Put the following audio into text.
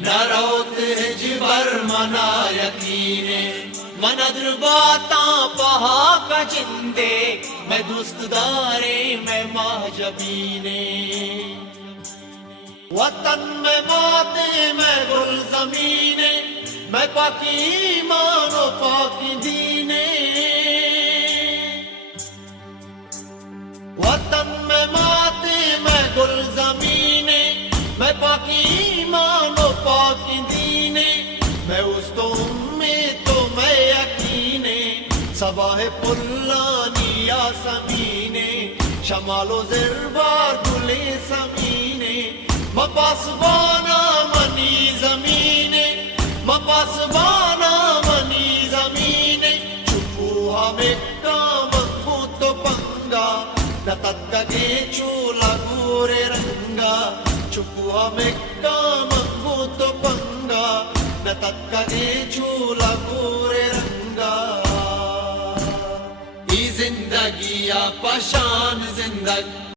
نروت ہجبر منا یقینے من درباتاں پہا کا جندے میں دوست دارے میں ماہ جبینے وطن میں ماتے میں گل زمینے میں پاکی ایمان و پاکی دینے وطن میں ماتے میں گل زمینے میں پاکی ایمان و پاکی دینے میں اس تو امید تو میں یقینے صباح پلانی یا سمینے شمال و زربار گلے سمینے مپاسبانا منی زمینے مپاسبانا منی زمینے چھپو ہمیں کام تو پنگا نتتگے چولا گورے رنگا چھپو ہمیں کام تو پنگا نتتگے چولا گورے رنگا ای زندگی یا پشان زندگی